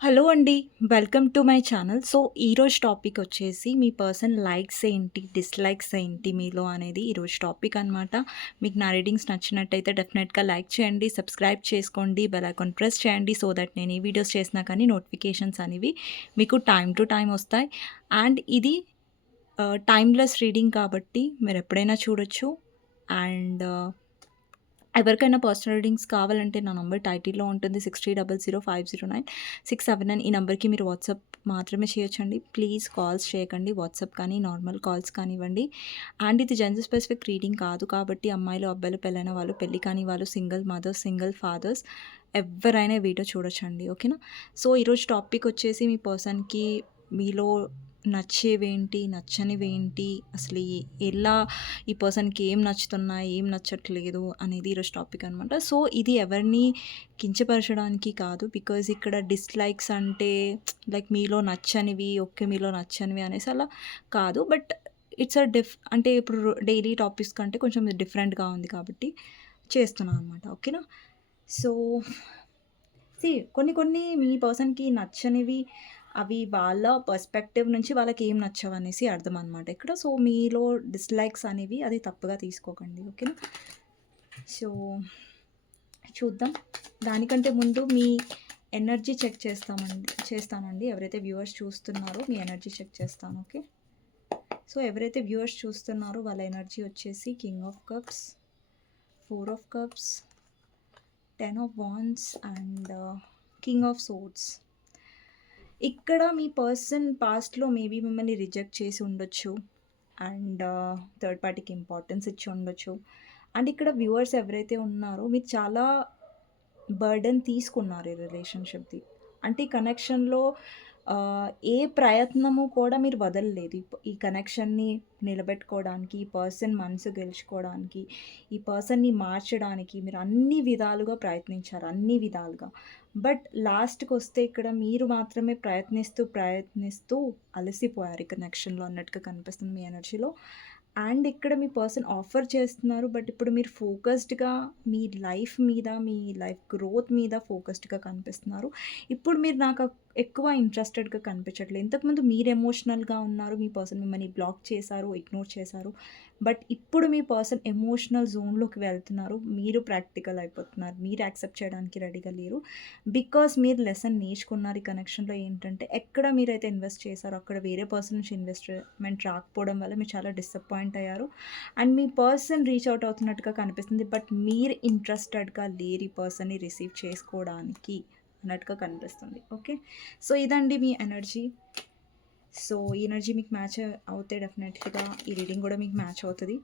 Hello అండి. Welcome to my channel. So, ఈరోజు topic వచ్చేసి మీ పర్సన్ లైక్స్ ఏంటి? డిస్‌లైక్స్ ఏంటి మీలో అనేది ఈరోజు టాపిక్ అనమాట. మీకు నా రీడింగ్స్ నచ్చినట్టయితే డెఫినెట్‌గా లైక్ చేయండి, సబ్స్క్రైబ్ చేసుకోండి, బెల్ ఐకాన్ ప్రెస్ చేయండి. సో దట్ నేను ఏ వీడియోస్ చేసినా కానీ నోటిఫికేషన్స్ అనేవి మీకు టైమ్ టు టైమ్ వస్తాయి. అండ్ ఇది టైమ్‌లెస్ రీడింగ్ కాబట్టి మీరెప్పుడైనా చూడొచ్చు. అండ్ ఎవరికైనా పర్సనల్ రీడింగ్స్ కావాలంటే నా నంబర్ టైటిల్‌లో ఉంటుంది. 6300509679 ఈ నంబర్‌కి మీరు వాట్సాప్ మాత్రమే చేయొచ్చండి. ప్లీజ్ కాల్స్ చేయకండి. వాట్సాప్ కానీ, నార్మల్ కాల్స్ కానివ్వండి. అండ్ ఇది జెండర్ స్పెసిఫిక్ రీడింగ్ కాదు కాబట్టి అమ్మాయిలు, అబ్బాయిలు, పెళ్ళైన వాళ్ళు, పెళ్లి కాని వాళ్ళు, సింగిల్ మదర్స్, సింగిల్ ఫాదర్స్ ఎవ్వరైనా ఈ వీడియో చూడొచ్చండి. ఓకేనా? సో, ఈరోజు టాపిక్ వచ్చేసి మీ పర్సన్‌కి మీలో నచ్చేవేంటి? నచ్చనివేంటి? అసలు ఎలా ఈ పర్సన్‌కి ఏం నచ్చుతున్నాయి, ఏం నచ్చట్లేదు అనేది ఈరోజు టాపిక్ అనమాట. సో, ఇది ఎవరిని కించపరచడానికి కాదు. బికాజ్ ఇక్కడ డిస్‌లైక్స్ అంటే లైక్ మీలో నచ్చనివి, ఓకే. మీలో నచ్చనివి అనేసి అలా కాదు. బట్ ఇట్స్ అ అంటే ఇప్పుడు డైలీ టాపిక్స్ కంటే కొంచెం డిఫరెంట్‌గా ఉంది కాబట్టి చేస్తున్నా అనమాట. ఓకేనా? సో, కొన్ని కొన్ని మీ పర్సన్‌కి నచ్చనివి అవి వాళ్ళ పర్స్పెక్టివ్ నుంచి వాళ్ళకేం నచ్చవనేసి అర్థమనమాట ఇక్కడ. సో, మీలో డిస్‌లైక్స్ అనేవి అది తప్పుగా తీసుకోకండి. ఓకేనా? సో, చూద్దాం. దానికంటే ముందు మీ ఎనర్జీ చెక్ చేస్తానండి. ఎవరైతే వ్యూవర్స్ చూస్తున్నారో మీ ఎనర్జీ చెక్ చేస్తాను. ఓకే. సో, ఎవరైతే వ్యూవర్స్ చూస్తున్నారో వాళ్ళ ఎనర్జీ వచ్చేసి king of cups, 4 of cups, 10 of wands and king of swords. ఇక్కడ మీ పర్సన్ పాస్ట్‌లో మేబీ మిమ్మల్ని రిజెక్ట్ చేసి ఉండొచ్చు. అండ్ థర్డ్ పార్టీకి ఇంపార్టెన్స్ ఇచ్చి ఉండొచ్చు. అండ్ ఇక్కడ వ్యూవర్స్ ఎవరైతే ఉన్నారో మీరు చాలా బర్డెన్ తీసుకున్నారు ఈ రిలేషన్‌షిప్‌ది. అంటే ఈ కనెక్షన్‌లో ఏ ప్రయత్నము కూడా మీరు వదలలేదు. ఈ కనెక్షన్‌ని నిలబెట్టుకోవడానికి, ఈ పర్సన్ మనసు గెలుచుకోవడానికి, ఈ పర్సన్‌ని మార్చడానికి మీరు అన్ని విధాలుగా ప్రయత్నించారు. అన్ని విధాలుగా. బట్ లాస్ట్‌కొస్తే ఇక్కడ మీరు మాత్రమే ప్రయత్నిస్తూ అలసిపోయారు ఈ కనెక్షన్‌లో అన్నట్టుగా కనిపిస్తుంది మీ ఎనర్జీలో. అండ్ ఇక్కడ మీ పర్సన్ ఆఫర్ చేస్తున్నారు. బట్ ఇప్పుడు మీరు ఫోకస్డ్‌గా మీ లైఫ్ మీద, మీ లైఫ్ గ్రోత్ మీద ఫోకస్డ్‌గా కనిపిస్తున్నారు. ఇప్పుడు మీరు నాకు ఎక్కువ ఇంట్రెస్టెడ్‌గా కనిపించట్లేదు. ఇంతకుముందు మీరు ఎమోషనల్‌గా ఉన్నారు. మీ పర్సన్ మిమ్మల్ని బ్లాక్ చేశారు, ఇగ్నోర్ చేశారు. బట్ ఇప్పుడు మీ పర్సన్ ఎమోషనల్ జోన్‌లోకి వెళ్తున్నారు. మీరు ప్రాక్టికల్ అయిపోతున్నారు. మీరు యాక్సెప్ట్ చేయడానికి రెడీగా లేరు. బికాజ్ మీరు లెసన్ నేర్చుకున్నారు ఈ కనెక్షన్‌లో ఏంటంటే, ఎక్కడ మీరైతే ఇన్వెస్ట్ చేశారో అక్కడ వేరే పర్సన్ నుంచి ఇన్వెస్ట్‌మెంట్ రాకపోవడం వల్ల మీరు చాలా డిసప్పాయింట్ అయ్యారు. అండ్ మీ పర్సన్ రీచ్ అవుట్ అవుతున్నట్టుగా కనిపిస్తుంది. బట్ మీరు ఇంట్రెస్టెడ్‌గా లేరు ఈ పర్సన్‌ని రిసీవ్ చేసుకోవడానికి అన్నట్టుగా కనిపిస్తుంది. ఓకే. సో, ఇదండి మీ ఎనర్జీ. సో, ఈ ఎనర్జీ మీకు మ్యాచ్ అవుతే డెఫినెట్‌గా ఈ రీడింగ్ కూడా మీకు మ్యాచ్ అవుతది.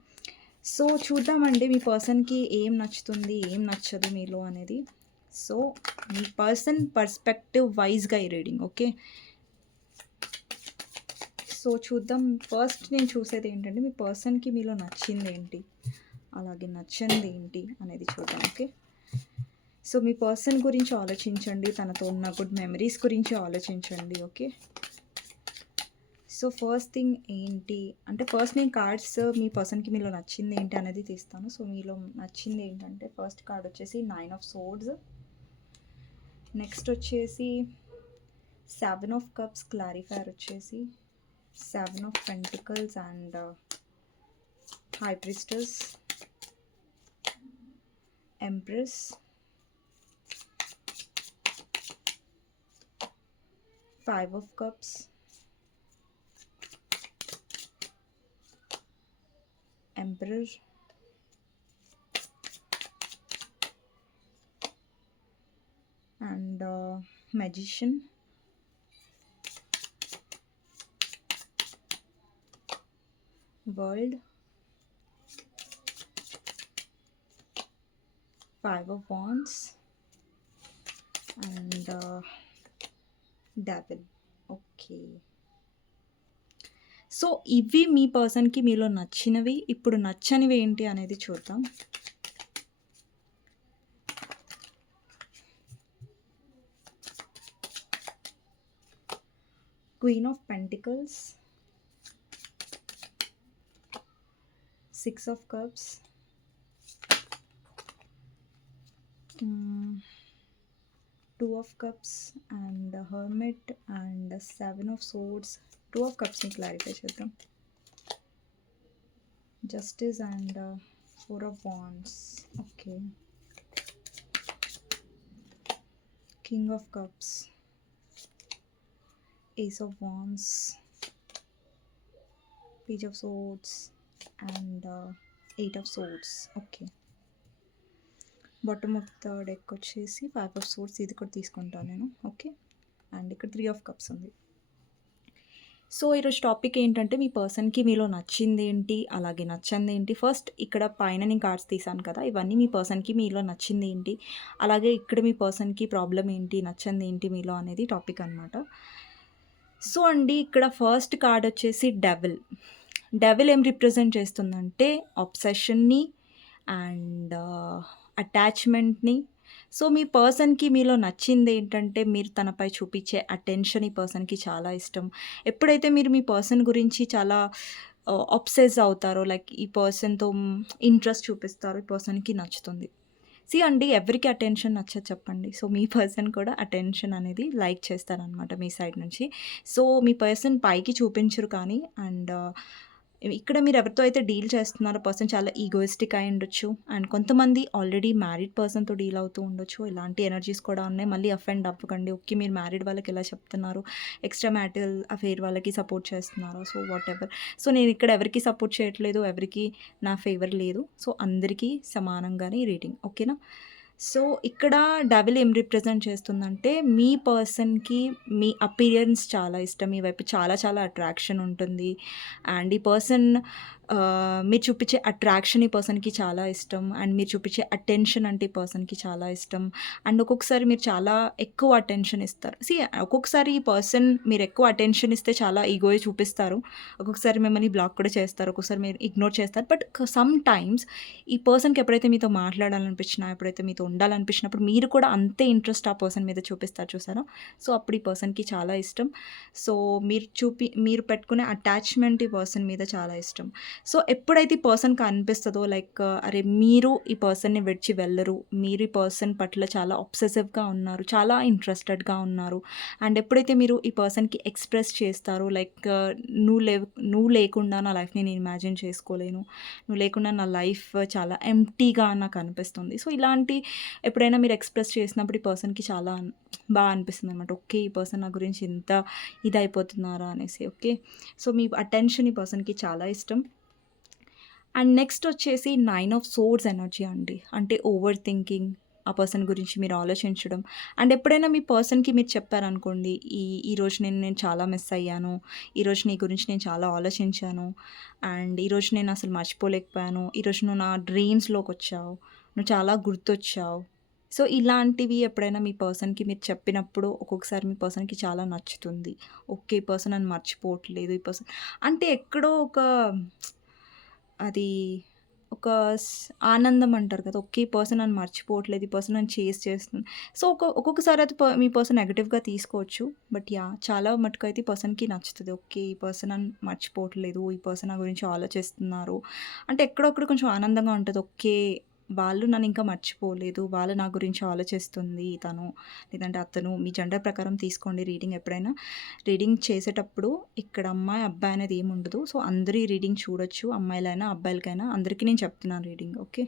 సో, చూద్దామండి మీ పర్సన్‌కి ఏం నచ్చుతుంది, ఏం నచ్చదు మీలో అనేది. సో, మీ పర్సన్ పర్స్పెక్టివ్ వైస్‌గా ఈ రీడింగ్. ఓకే. సో, చూద్దాం. ఫస్ట్ నేను చూసేది ఏంటంటే మీ పర్సన్‌కి మీలో నచ్చిందేంటి, అలాగే నచ్చనిదేంటి అనేది చూద్దాం. ఓకే. సో, మీ పర్సన్ గురించి ఆలోచించండి. తనతో ఉన్న గుడ్ మెమరీస్ గురించి ఆలోచించండి. ఓకే. సో, ఫస్ట్ థింగ్ ఏంటి అంటే ఫస్ట్ నేను కార్డ్స్ మీ పర్సన్‌కి మీలో నచ్చింది ఏంటి అనేది తీస్తాను. సో, మీలో నచ్చింది ఏంటంటే ఫస్ట్ కార్డ్ వచ్చేసి 9 ఆఫ్ సోర్డ్స్. నెక్స్ట్ వచ్చేసి 7 ఆఫ్ కప్స్ క్లారిఫైర్ వచ్చేసి 7 of pentacles and high priestess, empress, 5 of cups, emperor, and magician, world, 5 of wands and devil. Okay. So, ఇవి మీ పర్సన్‌కి మీలో నచ్చినవి. ఇప్పుడు నచ్చనివి ఏంటి అనేది చూద్దాం. Queen of pentacles, 6 of cups, 2 of cups and hermit and 7 of swords. 2 of కప్స్ని clarify చేద్దాం. Justice and 4 of wands. Okay. King of cups, ace of wands, page of swords and 8 of swords. Okay. Bottom of the deck వచ్చేసి 5 of swords, ఇది కూడా తీసుకుంటాను నేను. Okay. And ఇక్కడ 3 of cups ఉంది. So ఈరోజు టాపిక్ ఏంటంటే మీ పర్సన్కి మీలో నచ్చింది ఏంటి, అలాగే నచ్చంది ఏంటి. ఫస్ట్ ఇక్కడ పైన నేను కార్డ్స్ తీసాను కదా, ఇవన్నీ మీ పర్సన్కి మీలో నచ్చింది ఏంటి, అలాగే ఇక్కడ మీ పర్సన్కి ప్రాబ్లం ఏంటి, నచ్చంది ఏంటి మీలో అనేది టాపిక్ అనమాట. సో అండి, ఇక్కడ ఫస్ట్ కార్డ్ వచ్చేసి డెవిల్. డెవిల్ ఏం రిప్రజెంట్ చేస్తుందంటే అబ్సెషన్ని అండ్ అటాచ్మెంట్ని. సో మీ పర్సన్కి మీలో నచ్చింది ఏంటంటే మీరు తనపై చూపించే అటెన్షన్ ఈ పర్సన్కి చాలా ఇష్టం. ఎప్పుడైతే మీరు మీ పర్సన్ గురించి చాలా అబ్సెస్ అవుతారో, లైక్ ఈ పర్సన్తో ఇంట్రెస్ట్ చూపిస్తారో, ఈ పర్సన్కి నచ్చుతుంది. అండి, ఎవరికి అటెన్షన్ నచ్చదు చెప్పండి. సో మీ పర్సన్ కూడా అటెన్షన్ అనేది లైక్ చేస్తారనమాట మీ సైడ్ నుంచి. సో మీ పర్సన్ పైకి చూపించరు కానీ, అండ్ ఇక్కడ మీరు ఎవరితో అయితే డీల్ చేస్తున్నారో పర్సన్ చాలా ఈగోయిస్టిక్ అయి ఉండొచ్చు. అండ్ కొంతమంది ఆల్రెడీ మ్యారీడ్ పర్సన్తో డీల్ అవుతూ ఉండొచ్చు. ఇలాంటి ఎనర్జీస్ కూడా ఉన్నాయి. మళ్ళీ అఫెండ్ అవ్వకండి. ఓకే, మీరు మ్యారీడ్ వాళ్ళకి ఎలా చెప్తున్నారు, ఎక్స్ట్రా మ్యారిటల్ అఫేర్ వాళ్ళకి సపోర్ట్ చేస్తున్నారు. So what ever. సో నేను ఇక్కడ ఎవరికి సపోర్ట్ చేయట్లేదు, ఎవరికి నా ఫేవర్ లేదు. సో అందరికీ సమానంగానే రీడింగ్. ఓకేనా. సో ఇక్కడ డెవిల్ ఏం రిప్రజెంట్ చేస్తుందంటే మీ పర్సన్కి మీ అపీరియన్స్ చాలా ఇష్టం, మీ వైపు చాలా చాలా అట్రాక్షన్ ఉంటుంది. అండ్ ఈ పర్సన్ మీరు చూపించే అట్రాక్షన్ ఈ పర్సన్కి చాలా ఇష్టం. అండ్ మీరు చూపించే అటెన్షన్ అంటే ఈ పర్సన్కి చాలా ఇష్టం. అండ్ ఒక్కొక్కసారి మీరు చాలా ఎక్కువ అటెన్షన్ ఇస్తారు. ఒక్కొక్కసారి ఈ పర్సన్ మీరు ఎక్కువ అటెన్షన్ ఇస్తే చాలా ఈగోయే చూపిస్తారు. ఒక్కొక్కసారి మిమ్మల్ని బ్లాక్ కూడా చేస్తారు, ఒక్కొక్కసారి మీరు ఇగ్నోర్ చేస్తారు. బట్ సమ్ టైమ్స్ ఈ పర్సన్కి ఎప్పుడైతే మీతో మాట్లాడాలనిపించినా, ఎప్పుడైతే మీతో ఉండాలనిపించినప్పుడు మీరు కూడా అంతే ఇంట్రెస్ట్ ఆ పర్సన్ మీద చూపిస్తారు, చూసారా. సో అప్పుడు ఈ పర్సన్కి చాలా ఇష్టం. సో మీరు పెట్టుకునే అటాచ్మెంట్ ఈ పర్సన్ మీద చాలా ఇష్టం. సో ఎప్పుడైతే ఈ పర్సన్కి అనిపిస్తుందో లైక్ అరే మీరు ఈ పర్సన్ని విడిచి వెళ్ళరు, మీరు ఈ పర్సన్ పట్ల చాలా అబ్సెసివ్గా ఉన్నారు, చాలా ఇంట్రెస్టెడ్గా ఉన్నారు. అండ్ ఎప్పుడైతే మీరు ఈ పర్సన్కి ఎక్స్ప్రెస్ చేస్తారో లైక్ నువ్వు లేకుండా నా లైఫ్ని నేను ఇమాజిన్ చేసుకోలేను, నువ్వు లేకుండా నా లైఫ్ చాలా ఎంప్టీగా నాకు అనిపిస్తుంది. సో ఇలాంటి ఎప్పుడైనా మీరు ఎక్స్ప్రెస్ చేసినప్పుడు ఈ పర్సన్కి చాలా బాగా అనిపిస్తుంది అనమాట. ఓకే, ఈ పర్సన్ నా గురించి ఎంత ఇదైపోతున్నారా అనేసి. ఓకే, సో మీ అటెన్షన్ ఈ పర్సన్కి చాలా ఇష్టం. అండ్ నెక్స్ట్ వచ్చేసి 9 ఆఫ్ సోర్డ్స్ ఎనర్జీ అండి. అంటే ఓవర్ థింకింగ్, ఆ పర్సన్ గురించి మీరు ఆలోచించడం. అండ్ ఎప్పుడైనా మీ పర్సన్కి మీరు చెప్పారనుకోండి, ఈరోజు నేను చాలా మిస్ అయ్యాను, ఈరోజు నీ గురించి నేను చాలా ఆలోచించాను, అండ్ ఈరోజు నేను అసలు మర్చిపోలేకపోయాను, ఈరోజు నువ్వు నా డ్రీమ్స్లోకి వచ్చావు, నువ్వు చాలా గుర్తొచ్చావు. సో ఇలాంటివి ఎప్పుడైనా మీ పర్సన్కి మీరు చెప్పినప్పుడు ఒక్కొక్కసారి మీ పర్సన్కి చాలా నచ్చుతుంది. ఓకే, ఈ పర్సన్ నన్ను మర్చిపోవట్లేదు, ఈ పర్సన్ అంటే ఎక్కడో అది ఒక ఆనందం అంటారు కదా. ఓకే, ఈ పర్సన్ నన్ను మర్చిపోవట్లేదు, ఈ పర్సన్ నన్ను చేజ్ చేస్తుంది. సో ఒక్కొక్కసారి అయితే మీ పర్సన్ నెగటివ్గా తీసుకోవచ్చు. బట్ చాలా మటుకు అయితే ఈ పర్సన్కి నచ్చుతుంది. ఓకే, ఈ పర్సన్ నన్ను మర్చిపోవట్లేదు, ఈ పర్సన్ నా గురించి ఆలోచిస్తున్నారు అంటే ఎక్కడొక్కడ కొంచెం ఆనందంగా ఉంటుంది. ఓకే, వాళ్ళు నన్ను ఇంకా మర్చిపోలేదు, వాళ్ళు నా గురించి ఆలోచిస్తుంది తను, లేదంటే అతను. మీ జెండర్ ప్రకారం తీసుకోండి రీడింగ్. ఎప్పుడైనా రీడింగ్ చేసేటప్పుడు ఇక్కడ అమ్మాయి అబ్బాయి అనేది ఏమి ఉండదు. సో అందరూ ఈ రీడింగ్ చూడొచ్చు, అమ్మాయిలైనా అబ్బాయిలకైనా, అందరికీ నేను చెప్తున్నాను రీడింగ్. ఓకే,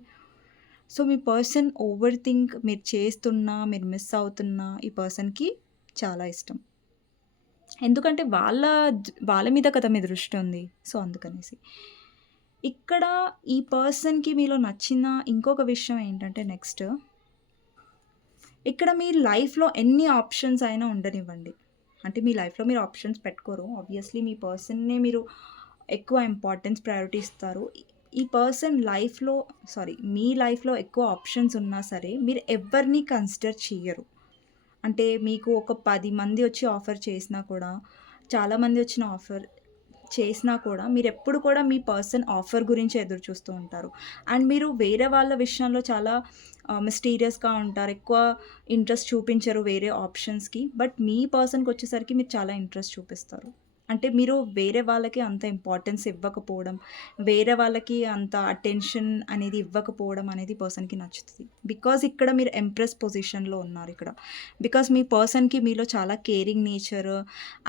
సో మీ పర్సన్ ఓవర్ థింక్ మీరు చేస్తున్నా, మీరు మిస్ అవుతున్నా ఈ పర్సన్కి చాలా ఇష్టం. ఎందుకంటే వాళ్ళ మీద కదా మీ దృష్టి ఉంది. సో అందుకనేసి ఇక్కడ ఈ పర్సన్కి మీలో నచ్చిన ఇంకొక విషయం ఏంటంటే నెక్స్ట్, ఇక్కడ మీ లైఫ్లో ఎన్ని ఆప్షన్స్ అయినా ఉండనివ్వండి, అంటే మీ లైఫ్లో మీరు ఆప్షన్స్ పెట్టుకోరు, ఆబ్వియస్లీ మీ పర్సన్నే మీరు ఎక్కువ ఇంపార్టెన్స్ ప్రయారిటీ ఇస్తారు. ఈ పర్సన్ లైఫ్లో మీ లైఫ్లో ఎక్కువ ఆప్షన్స్ ఉన్నా సరే మీరు ఎవరిని కన్సిడర్ చేయరు. అంటే మీకు ఒక 10 మంది వచ్చి ఆఫర్ చేసినా కూడా, చాలామంది వచ్చిన ఆఫర్ చేసినా కూడా మీరు ఎప్పుడు కూడా మీ పర్సన్ ఆఫర్ గురించి ఎదురు చూస్తూ ఉంటారు. అండ్ మీరు వేరే వాళ్ళ విషయంలో చాలా మిస్టీరియస్గా ఉంటారు, ఎక్కువ ఇంట్రెస్ట్ చూపించరు వేరే ఆప్షన్స్కి. బట్ మీ పర్సన్కి వచ్చేసరికి మీరు చాలా ఇంట్రెస్ట్ చూపిస్తారు. అంటే మీరు వేరే వాళ్ళకి అంత ఇంపార్టెన్స్ ఇవ్వకపోవడం, వేరే వాళ్ళకి అంత అటెన్షన్ అనేది ఇవ్వకపోవడం అనేది పర్సన్‌కి నచ్చుతది. బికాజ్ ఇక్కడ మీరు ఎంప్రెస్ పొజిషన్‌లో ఉన్నారిక్కడ. బికాజ్ మీ పర్సన్‌కి మీలో చాలా కేరింగ్ నేచర్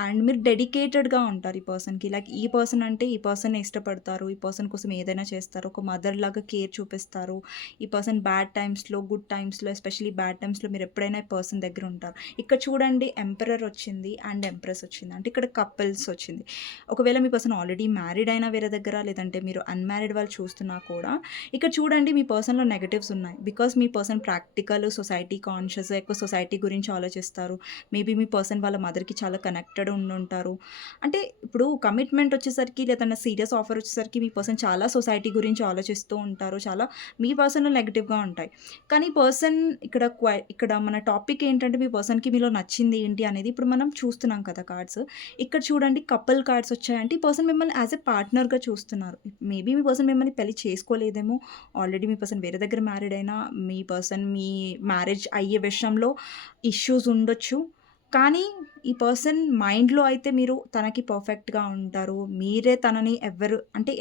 అండ్ మీరు డెడికేటెడ్‌గా ఉంటారు ఈ పర్సన్‌కి. లైక్ ఈ పర్సన్ అంటే ఈ పర్సన్‌నే ఇష్టపడతారు. ఈ పర్సన్ కోసం ఏదైనా చేస్తారు. ఒక మదర్‌లాగా కేర్ చూపిస్తారు. ఈ పర్సన్ బ్యాడ్ టైమ్స్‌లో, గుడ్ టైమ్స్‌లో ఎస్పెషల్లీ బ్యాడ్ టైమ్స్‌లో మీరు ఎప్పుడైనా ఈ పర్సన్ దగ్గర ఉంటారు. ఇక్కడ చూడండి ఎంపరర్ వచ్చింది అండ్ ఎంప్రెస్ వచ్చింది. అంటే ఇక్కడ కపుల్స్ వచ్చింది. ఒకవేళ మీ పర్సన్ ఆల్రెడీ మ్యారీడ్ అయినా వేరే దగ్గర, లేదంటే మీరు అన్‌మ్యారీడ్ వాళ్ళు చూస్తున్నా కూడా ఇక్కడ చూడండి మీ పర్సన్‌లో నెగెటివ్స్ ఉన్నాయి. Because me person practical, society conscious, ఎక్కువ సొసైటీ గురించి ఆలోచిస్తారు. మేబీ మీ పర్సన్ వాళ్ళ మదర్‌కి చాలా కనెక్టెడ్ ఉండుంటారు. అంటే ఇప్పుడు కమిట్మెంట్ వచ్చేసరికి లేదన్నా సీరియస్ ఆఫర్ వచ్చేసరికి మీ పర్సన్ చాలా సొసైటీ గురించి ఆలోచిస్తూ ఉంటారు. చాలా మీ పర్సన్‌లో నెగెటివ్‌గా ఉంటాయి. కానీ పర్సన్ ఇక్కడ మన టాపిక్ ఏంటంటే మీ పర్సన్‌కి మీలో నచ్చింది ఏంటి అనేది ఇప్పుడు మనం చూస్తున్నాం కదా కార్డ్స్. ఇక్కడ చూడండి కపుల్ కార్డ్స్ వచ్చాయంటే ఈ పర్సన్ మిమ్మల్ని యాజ్ ఎ పార్ట్నర్‌గా చూస్తున్నారు. మేబీ మీ పర్సన్ మిమ్మల్ని పెళ్లి చేసుకోలేదేమో. ఆల్రెడీ మీ పర్సన్ వేరే దగ్గర మ్యారీడ్ అయినా, మీ పర్సన్ మీ మ్యారేజ్ అయ్యే విషయంలో ఇష్యూస్ ఉండొచ్చు. కానీ ఈ పర్సన్ మైండ్‌లో అయితే మీరు తనకి పర్ఫెక్ట్‌గా ఉంటారు. మీరే తనని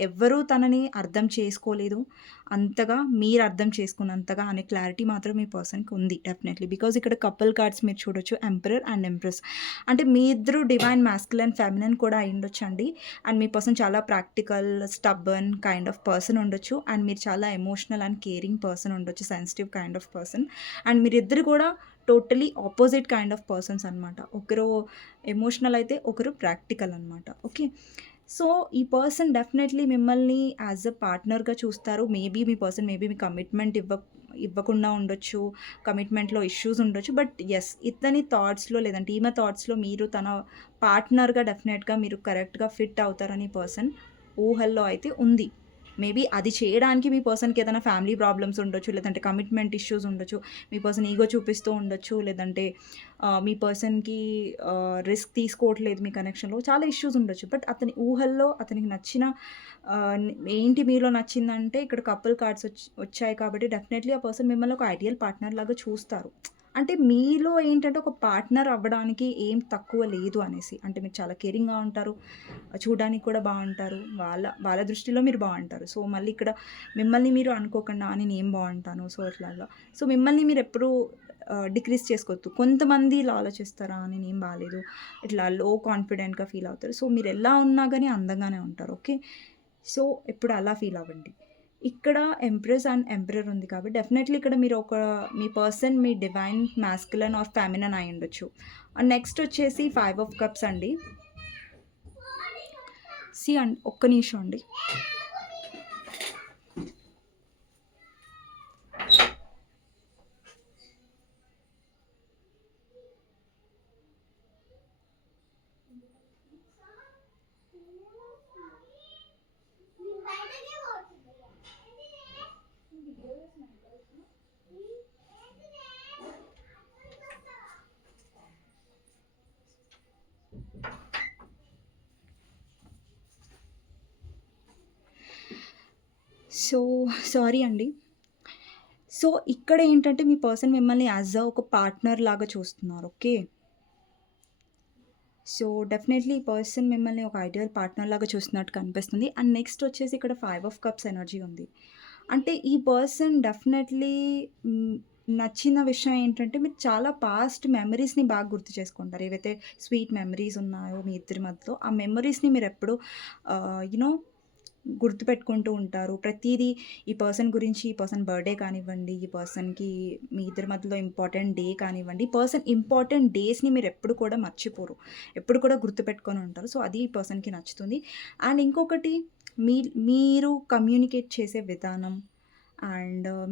ఎవ్వరు తనని అర్థం చేసుకోలేదు అంతగా, మీరు అర్థం చేసుకున్నంతగా అనే క్లారిటీ మాత్రం మీ పర్సన్‌కి ఉంది డెఫినెట్‌లీ. బికాజ్ ఇక్కడ కపుల్ కార్డ్స్ మీరు చూడొచ్చు ఎంపరర్ అండ్ ఎంప్రెస్. అంటే మీ ఇద్దరు డివైన్ మాస్కులైన్, ఫెమినిన్ కూడా అయ్యుండొచ్చండి. అండ్ మీ పర్సన్ చాలా practical, stubborn kind of person ఉండొచ్చు. అండ్ మీరు చాలా ఎమోషనల్ అండ్ కేరింగ్ పర్సన్ ఉండొచ్చు. Sensitive kind of person. And మీరిద్దరు కూడా totally opposite kind of persons అనమాట. ఒకరు ఎమోషనల్ అయితే ఒకరు ప్రాక్టికల్ అనమాట. ఓకే. సో ఈ పర్సన్ డెఫినెట్లీ మిమ్మల్ని యాజ్ అ పార్ట్నర్గా చూస్తారు. మేబీ మీ కమిట్మెంట్ ఇవ్వకుండా ఉండొచ్చు. కమిట్మెంట్లో ఇష్యూస్ ఉండొచ్చు. బట్ ఎస్, ఇతని థాట్స్లో లేదంటే ఈమె థాట్స్లో మీరు తన పార్ట్నర్గా డెఫినెట్గా మీరు కరెక్ట్గా ఫిట్ అవుతారని పర్సన్ ఊహల్లో అయితే ఉంది. మేబీ అది చేయడానికి మీ పర్సన్‌కి ఏదైనా ఫ్యామిలీ ప్రాబ్లమ్స్ ఉండొచ్చు. లేదంటే కమిట్మెంట్ ఇష్యూస్ ఉండొచ్చు. మీ పర్సన్ ఈగో చూపిస్తూ ఉండొచ్చు. లేదంటే మీ పర్సన్‌కి రిస్క్ తీసుకోవట్లేదు మీ కనెక్షన్‌లో. చాలా ఇష్యూస్ ఉండొచ్చు. బట్ అతని ఊహల్లో అతనికి నచ్చిన ఏంటి మీలో నచ్చిందంటే ఇక్కడ కపుల్ కార్డ్స్ వచ్చాయి కాబట్టి డెఫినెట్‌లీ ఆ పర్సన్ మిమ్మల్ని ఒక ఐడియల్ పార్ట్నర్ లాగా చూస్తారు. అంటే మీలో ఏంటంటే ఒక పార్ట్నర్ అవ్వడానికి ఏం తక్కువ లేదు అనేసి. అంటే మీరు చాలా కేరింగ్‌గా ఉంటారు. చూడడానికి కూడా బావుంటారు. వాళ్ళ వాళ్ళ దృష్టిలో మీరు బావుంటారు. సో, మళ్ళీ ఇక్కడ మిమ్మల్ని మీరు అనుకోకుండా నేను బావుంటాను. సో, ఇట్లాగా. సో, మిమ్మల్ని మీరెప్పుడూ డిక్రీజ్ చేసుకోవద్దు. కొంతమంది ఇలా ఆలోచిస్తారా నేనేం బాలేదు. ఇట్లా లో కాన్ఫిడెంట్‌గా ఫీల్ అవుతారు. సో, మీరెలా ఉన్నా గానీ అందంగానే ఉంటారు. ఓకే. సో, ఎప్పుడు అలా ఫీల్ అవ్వండి. ఇక్కడ ఎంప్రెస్ అండ్ ఎంపరర్ ఉంది కాబట్టి డెఫినెట్‌లీ ఇక్కడ మీరు మీ పర్సన్ మీ డివైన్ మాస్కులైన్ ఆర్ ఫెమినైన్ అయ్యుండొచ్చు. అండ్ నెక్స్ట్ వచ్చేసి 5 ఆఫ్ కప్స్ అండి. ఒక్క నిమిషం అండి. సో, సారీ అండి. సో, ఇక్కడ ఏంటంటే మీ పర్సన్ మిమ్మల్ని యాజ్ ఒక పార్ట్నర్ లాగా చూస్తున్నారు. ఓకే. సో, డెఫినెట్‌లీ ఈ పర్సన్ మిమ్మల్ని ఒక ఐడియల్ పార్ట్నర్ లాగా చూస్తున్నట్టు కనిపిస్తుంది. అండ్ నెక్స్ట్ వచ్చేసి ఇక్కడ 5 ఆఫ్ కప్స్ ఎనర్జీ ఉంది. అంటే ఈ పర్సన్ డెఫినెట్‌లీ నచ్చిన విషయం ఏంటంటే మీరు చాలా పాస్ట్ మెమరీస్‌ని బాగా గుర్తు చేసుకుంటారు. ఏవైతే స్వీట్ మెమరీస్ ఉన్నాయో మీ ఇద్దరి మధ్యలో, ఆ మెమరీస్‌ని మీరెప్పుడూ యూ నో గుర్తుపెట్టుకుంటూ ఉంటారు. ప్రతీదీ ఈ పర్సన్ గురించి, ఈ పర్సన్ బర్త్‌డే కానివ్వండి, ఈ పర్సన్‌కి మీ ఇద్దరి మధ్యలో ఇంపార్టెంట్ డే కానివ్వండి, ఈ పర్సన్ ఇంపార్టెంట్ డేస్‌ని మీరెప్పుడు కూడా మర్చిపోరు. ఎప్పుడు కూడా గుర్తుపెట్టుకొని ఉంటారు. సో, అది ఈ పర్సన్‌కి నచ్చుతుంది. అండ్ ఇంకొకటి మీరు కమ్యూనికేట్ చేసే విధానం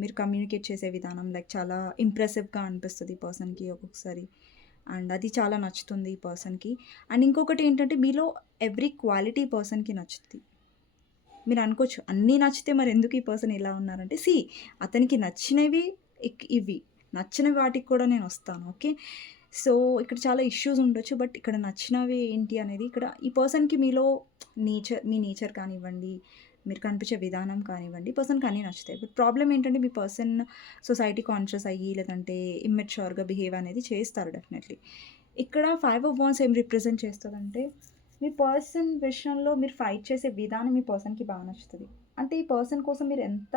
మీరు కమ్యూనికేట్ చేసే విధానం లైక్ చాలా ఇంప్రెసివ్‌గా అనిపిస్తది ఈ పర్సన్‌కి ఒక్కొక్కసారి. అండ్ అది చాలా నచ్చుతుంది ఈ పర్సన్‌కి. అండ్ ఇంకొకటి ఏంటంటే మీలో ఎవ్రీ క్వాలిటీ ఈ పర్సన్‌కి నచ్చుతది. మీరు అనుకోవచ్చు అన్నీ నచ్చితే మరెందుకు ఈ పర్సన్ ఇలా ఉన్నారంటే అతనికి నచ్చినవి ఇవి. నచ్చని వాటికి కూడా నేనొస్తాను. ఓకే. సో, ఇక్కడ చాలా ఇష్యూస్ ఉండొచ్చు. బట్ ఇక్కడ నచ్చినవి ఏంటి అనేది ఇక్కడ ఈ పర్సన్‌కి మీలో మీ నేచర్ కానివ్వండి, మీరు కనిపించే విధానం కానివ్వండి, ఈ పర్సన్‌కి అన్నీ నచ్చుతాయి. బట్ ప్రాబ్లమ్ ఏంటంటే మీ పర్సన్ సొసైటీ కాన్షియస్ అయ్యి లేదంటే ఇమ్మెచ్యూర్‌గా బిహేవ్ అనేది చేస్తారు డెఫినెట్‌లీ. ఇక్కడ 5 ఆఫ్ వాండ్స్ ఏం రిప్రజెంట్ చేస్తదంటే మీ పర్సన్ విషయంలో మీరు ఫైట్ చేసే విధానం మీ పర్సన్‌కి బాగా నచ్చుతది. అంటే ఈ పర్సన్ కోసం మీరు ఎంత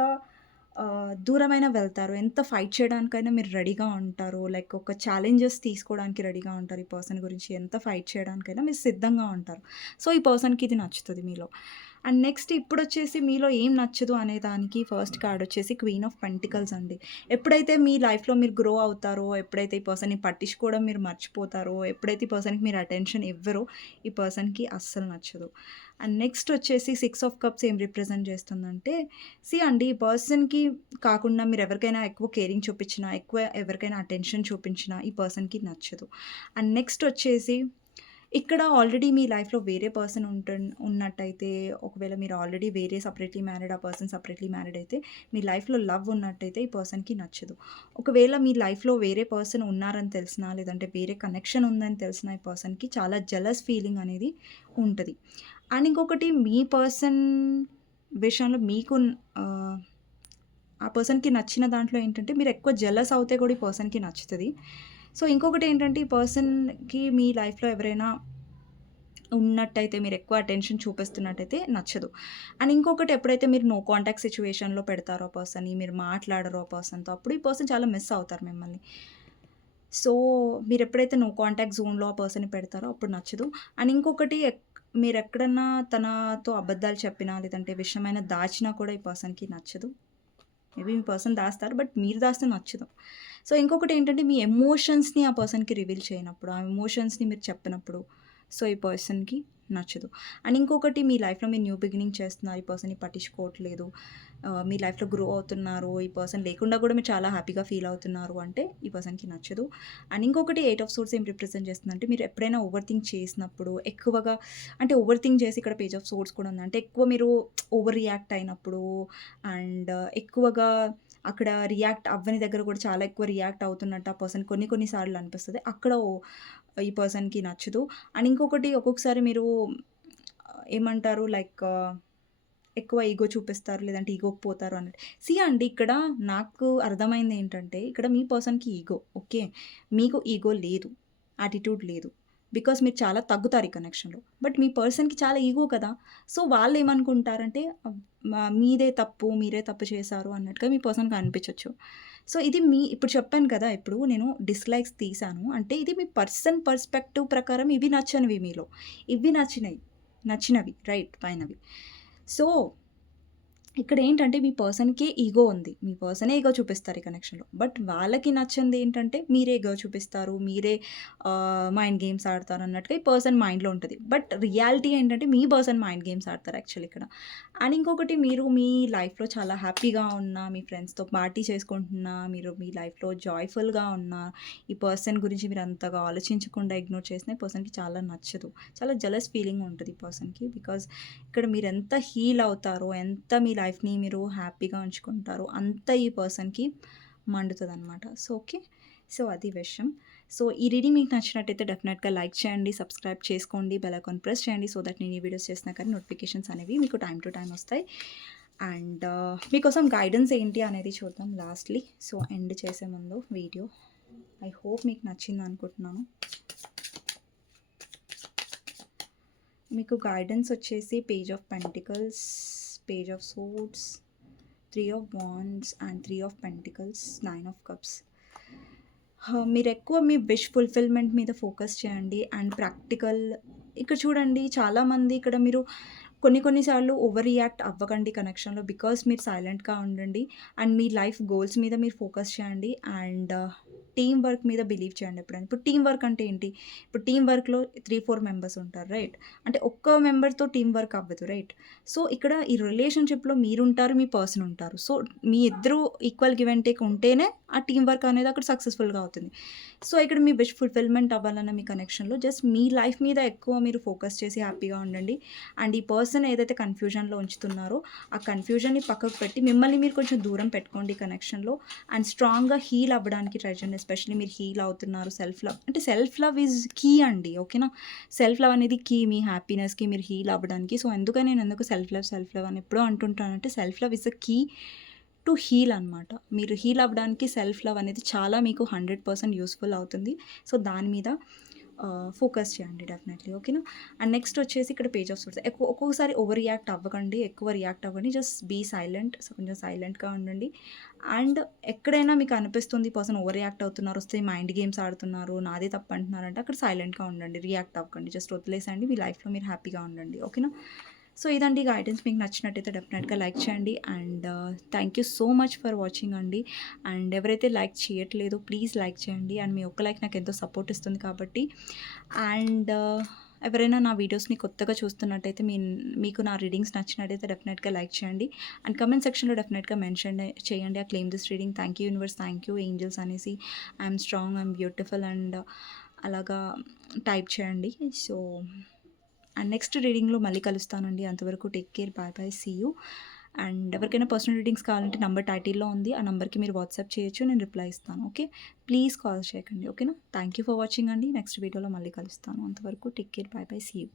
దూరమైనా వెళ్తారు. ఎంత ఫైట్ చేయడానికైనా మీరు రెడీగా ఉంటారు. లైక్ ఒక ఛాలెంజెస్ తీసుకోవడానికి రెడీగా ఉంటారు. ఈ పర్సన్ గురించి ఎంత ఫైట్ చేయడానికైనా మీరు సిద్ధంగా ఉంటారు. సో, ఈ పర్సన్‌కి ఇది నచ్చుతది మీలో. అండ్ నెక్స్ట్ ఇప్పుడొచ్చేసి మీలో ఏం నచ్చదు అనే దానికి ఫస్ట్ కార్డ్ వచ్చేసి క్వీన్ ఆఫ్ పెంటికల్స్ అండి. ఎప్పుడైతే మీ లైఫ్‌లో మీరు గ్రో అవుతారో, ఎప్పుడైతే ఈ పర్సన్‌ని పట్టించుకోవడం మీరు మర్చిపోతారో, ఎప్పుడైతే ఈ పర్సన్‌కి మీరు అటెన్షన్ ఇవ్వరో, ఈ పర్సన్‌కి అస్సలు నచ్చదు. అండ్ నెక్స్ట్ వచ్చేసి 6 ఆఫ్ కప్స్ ఏం రిప్రజెంట్ చేస్తుందంటే, అండి ఈ పర్సన్‌కి కాకుండా మీరు ఎవరికైనా ఎక్కువ కేరింగ్ చూపించినా, ఎక్కువ ఎవరికైనా అటెన్షన్ చూపించినా ఈ పర్సన్‌కి నచ్చదు. అండ్ నెక్స్ట్ వచ్చేసి ఇక్కడ ఆల్రెడీ మీ లైఫ్‌లో వేరే పర్సన్ ఉన్నట్టయితే, ఒకవేళ మీరు ఆల్రెడీ వేరే సెపరేట్‌లీ మ్యారీడ్, ఆ పర్సన్ సెపరేట్‌లీ మ్యారీడ్ అయితే, మీ లైఫ్‌లో లవ్ ఉన్నట్టయితే ఈ పర్సన్‌కి నచ్చదు. ఒకవేళ మీ లైఫ్‌లో వేరే పర్సన్ ఉన్నారని తెలిసినా, లేదంటే వేరే కనెక్షన్ ఉందని తెలిసినా ఈ పర్సన్‌కి చాలా జెలస్ ఫీలింగ్ అనేది ఉంటది. అండ్ ఇంకొకటి మీ పర్సన్ విషయంలో మీకు ఆహ్, ఆ పర్సన్‌కి నచ్చిన దాంట్లో ఏంటంటే, మీరు ఎక్కువ జెలస్ అవుతే కూడా ఈ పర్సన్‌కి నచ్చుతది. సో, ఇంకొకటి ఏంటంటే, ఈ పర్సన్‌కి మీ లైఫ్‌లో ఎవరైనా ఉన్నట్టయితే, మీరు ఎక్కువ అటెన్షన్ చూపిస్తున్నట్టయితే నచ్చదు. అండ్ ఇంకొకటి ఎప్పుడైతే మీరు నో కాంటాక్ట్ సిట్యుయేషన్‌లో పెడతారో ఆ పర్సన్‌ని, మీరు మాట్లాడరో ఆ పర్సన్‌తో, అప్పుడు ఈ పర్సన్ చాలా మిస్ అవుతారు మిమ్మల్ని. సో, మీరెప్పుడైతే నో కాంటాక్ట్ జోన్‌లో ఆ పర్సన్‌ని పెడతారో అప్పుడు నచ్చదు. అండ్ ఇంకొకటి మీరెక్కడన్నా తనతో అబద్ధాలు చెప్పినా, లేదంటే విషయమైన దాచినా కూడా ఈ పర్సన్‌కి నచ్చదు. మేబీ మీ పర్సన్ దాస్తారు. బట్ మీరు దాస్తే నచ్చదు. సో, ఇంకొకటేంటంటే మీ ఎమోషన్స్‌ని ఆ పర్సన్‌కి రివీల్ చేయనప్పుడు, ఆ ఎమోషన్స్‌ని మీరు చెప్పనప్పుడు, సో, ఈ పర్సన్‌కి నచ్చదు. అండ్ ఇంకొకటి మీ లైఫ్‌లో మీరు న్యూ బిగినింగ్ చేస్తున్నారు. ఈ పర్సన్‌ని పట్టించుకోవట్లేదు. మీ లైఫ్‌లో గ్రో అవుతున్నారు. ఈ పర్సన్ లేకుండా కూడా మీరు చాలా హ్యాపీగా ఫీల్ అవుతున్నారు అంటే ఈ పర్సన్‌కి నచ్చదు. అండ్ ఇంకొకటి 8 ఆఫ్ సోర్డ్స్ ఏం రిప్రజెంట్ చేస్తుందంటే మీరు ఎప్పుడైనా ఓవర్ థింక్ చేసినప్పుడు ఎక్కువగా అంటే ఓవర్ థింక్ చేసి ఇక్కడ పేజ్ ఆఫ్ సోర్డ్స్ కూడా ఉంది. అంటే ఎక్కువ మీరు ఓవర్ రియాక్ట్ అయినప్పుడు అండ్ ఎక్కువగా అక్కడ రియాక్ట్ అవ్వని దగ్గర కూడా చాలా ఎక్కువ రియాక్ట్ అవుతున్నట్టు ఆ పర్సన్ కొన్ని కొన్ని సార్లు అనిపిస్తది. అక్కడ ఈ పర్సన్‌కి నచ్చదు. అండ్ ఇంకొకటి ఒక్కొక్కసారి మీరు ఏమంటారు లైక్ ఎక్కువ ఈగో చూపిస్తారు. లేదంటే ఈగోకి పోతారు అన్నట్టు. అండి ఇక్కడ నాకు అర్థమైందేంటంటే, ఇక్కడ మీ పర్సన్‌కి ఈగో. ఓకే. మీకు ఈగో లేదు. యాటిట్యూడ్ లేదు. బికాజ్ మీరు చాలా తగ్గుతారు ఈ కనెక్షన్‌లో. బట్ మీ పర్సన్‌కి చాలా ఈగో కదా! సో, వాళ్ళేమనుకుంటారంటే మీదే తప్పు, మీరే తప్పు చేశారు అన్నట్టుగా మీ పర్సన్‌కి అనిపించొచ్చు. సో, ఇది ఇప్పుడు చెప్పాను కదా! ఇప్పుడు నేను డిస్‌లైక్స్ తీశాను. అంటే ఇది మీ పర్సన్ పర్స్పెక్టివ్ ప్రకారం ఇవి నచ్చనివి మీలో. ఇవి నచ్చినవి రైట్ పైనవి. సో, ఇక్కడేంటంటే మీ పర్సన్‌కే ఈగో ఉంది. మీ పర్సనే ఈగో చూపిస్తారు ఈ కనెక్షన్‌లో. బట్ వాళ్ళకి నచ్చనిదేంటంటే మీరే ఈగో చూపిస్తారు. మీరే మైండ్ గేమ్స్ ఆడతారు అన్నట్టుగా ఈ పర్సన్ మైండ్‌లో ఉంటది. బట్ రియాలిటీ ఏంటంటే మీ పర్సన్ మైండ్ గేమ్స్ ఆడతారు యాక్చువల్లీ ఇక్కడ. అండ్ ఇంకొకటి మీరు మీ లైఫ్‌లో చాలా హ్యాపీగా ఉన్నా, మీ ఫ్రెండ్స్‌తో పార్టీ చేసుకుంటున్నా, మీరు మీ లైఫ్‌లో జాయ్‌ఫుల్‌గా ఉన్నా, ఈ పర్సన్ గురించి మీరు అంతగా ఆలోచించకుండా ఇగ్నోర్ చేసినా ఈ పర్సన్‌కి చాలా నచ్చదు. చాలా జెలస్ ఫీలింగ్ ఉంటది ఈ పర్సన్‌కి. బికాజ్ ఇక్కడ మీరెంత హీల్ అవుతారో, ఎంత మీ లైఫ్‌ని మీరు హ్యాపీగా ఉంచుకుంటారో, అంత ఈ పర్సన్‌కి మండుతదనమాట. So, okay. సో, అది విషయం. సో, ఈ రీడింగ్ మీకు నచ్చినట్టయితే డెఫినెట్‌గా లైక్ చేయండి, సబ్స్క్రైబ్ చేసుకోండి, బెల్ ఐకాన్ ప్రెస్ చేయండి. సో దట్ నేను ఈ వీడియోస్ చేసినా కానీ నోటిఫికేషన్స్ అనేవి మీకు టైమ్ టు టైమ్ వస్తాయి. అండ్ మీకోసం గైడెన్స్ ఏంటి అనేది చూద్దాం లాస్ట్‌లీ. సో, ఎండ్ చేసే ముందు వీడియో. ఐ హోప్ మీకు నచ్చిందనుకుంటున్నాను. మీకు గైడెన్స్ వచ్చేసి page of pentacles, page of swords, 3 of wands and 3 of pentacles, 9 of cups. మీరెక్కువ మీ విష్ ఫుల్‌ఫిల్‌మెంట్ మీద ఫోకస్ చేయండి. అండ్ ప్రాక్టికల్ ఇక్కడ చూడండి చాలామంది ఇక్కడ మీరు కొన్ని కొన్ని సార్లు ఓవర్ రియాక్ట్ అవ్వకండి కనెక్షన్‌లో. బికాజ్ మీరు సైలెంట్‌గా ఉండండి. అండ్ మీ లైఫ్ గోల్స్ మీద మీరు ఫోకస్ చేయండి. అండ్ టీమ్ వర్క్ మీద బిలీవ్ చేయండి ఎప్పుడైనా. ఇప్పుడు టీమ్ వర్క్ అంటే ఏంటి? ఇప్పుడు టీమ్ వర్క్‌లో 3, 4 మెంబర్స్ ఉంటారు రైట్? అంటే ఒక్క మెంబర్‌తో టీమ్ వర్క్ అవ్వదు రైట్? సో, ఇక్కడ ఈ రిలేషన్‌షిప్‌లో మీరుంటారు, మీ పర్సన్ ఉంటారు. సో, మీ ఇద్దరు ఈక్వల్ గివ్ అండ్ టేక్ ఉంటేనే ఆ టీమ్ వర్క్ అనేది అక్కడ సక్సెస్‌ఫుల్‌గా అవుతుంది. సో, ఇక్కడ మీ విష్ ఫుల్‌ఫిల్‌మెంట్ అవ్వాలన్న మీ కనెక్షన్‌లో జస్ట్ మీ లైఫ్ మీద ఎక్కువ మీరు ఫోకస్ చేసి హ్యాపీగా ఉండండి. అండ్ ఈ పర్సన్ ఏదైతే కన్‌ఫ్యూజన్‌లో ఉంచుతున్నారో, ఆ కన్‌ఫ్యూజన్‌ని పక్కకు పెట్టి మిమ్మల్ని మీరు కొంచెం దూరం పెట్టుకోండి ఈ కనెక్షన్‌లో. అండ్ స్ట్రాంగ్‌గా హీల్ అవ్వడానికి ట్రై చేయండి. ఎస్పెషల్లీ మీరు హీల్ అవుతున్నారు. సెల్ఫ్ లవ్ అంటే సెల్ఫ్ లవ్ ఈజ్ కీ అండి. ఓకేనా? సెల్ఫ్ లవ్ అనేది కీ మీ హ్యాపీనెస్‌కి, మీరు హీల్ అవ్వడానికి. సో, అందుకని నేను ఎందుకు సెల్ఫ్ లవ్ అని ఎప్పుడూ అంటుంటానంటే self love is the key to heal అనమాట. మీరు హీల్ అవ్వడానికి సెల్ఫ్ లవ్ అనేది చాలా మీకు 100% యూస్‌ఫుల్ అవుతుంది. సో, దాని మీద ఫోకస్ చేయండి డెఫినెట్లీ. ఓకేనా? అండ్ నెక్స్ట్ వచ్చేసి ఇక్కడ పేజ్ ఆఫ్ సోర్స్ ఒక్కొక్కసారి ఓవర్ రియాక్ట్ అవ్వకండి. ఎక్కువ రియాక్ట్ అవ్వండి. Just be silent. సో, కొంచెం సైలెంట్‌గా ఉండండి. అండ్ ఎక్కడైనా మీకు అనిపిస్తుంది ఈ పర్సన్ ఓవర్ రియాక్ట్ అవుతున్నారు, వస్తే మైండ్ గేమ్స్ ఆడుతున్నారు, నాదే తప్పు అంటున్నారంటే అక్కడ సైలెంట్‌గా ఉండండి. రియాక్ట్ అవ్వకండి. జస్ట్ వదిలేసేయండి. మీ లైఫ్‌లో మీరు హ్యాపీగా ఉండండి. ఓకేనా? సో, ఇదండి గైడెన్స్. మీకు నచ్చినట్టయితే డెఫినెట్‌గా లైక్ చేయండి. And thank you so much for watching అండి. అండ్ ఎవరైతే లైక్ చేయట్లేదో ప్లీజ్ లైక్ చేయండి. అండ్ మీ ఒక్క లైక్ నాకు ఎంతో సపోర్ట్ ఇస్తుంది కాబట్టి. అండ్ ఎవరైనా నా వీడియోస్ని కొత్తగా చూస్తున్నట్టయితే మీకు నా రీడింగ్స్ నచ్చినట్టయితే డెఫినెట్గా లైక్ చేయండి. అండ్ కమెంట్ సెక్షన్లో డెఫినెట్గా మెన్షన్ చేయండి ఆ claim this reading, thank you universe, thank you angels అనేసి, I'm strong, I'm beautiful and అలాగా టైప్ చేయండి. సో, అండ్ నెక్స్ట్ రీడింగ్లో మళ్ళీ కలుస్తానండి. అంతవరకు take care, bye bye, see you. And ఎవరికైనా పర్సనల్ రీడింగ్స్ కావాలంటే నంబర్ టైటిల్లో ఉంది. ఆ నంబర్కి మీరు వాట్సాప్ చేయొచ్చు. నేను రిప్లై ఇస్తాను. ఓకే? ప్లీజ్ కాల్ చేయకండి. ఓకేనా? థ్యాంక్ యూ ఫర్ వాచింగ్ అండి. నెక్స్ట్ వీడియోలో మళ్ళీ కలుస్తాను. అంతవరకు take care, bye bye, see you.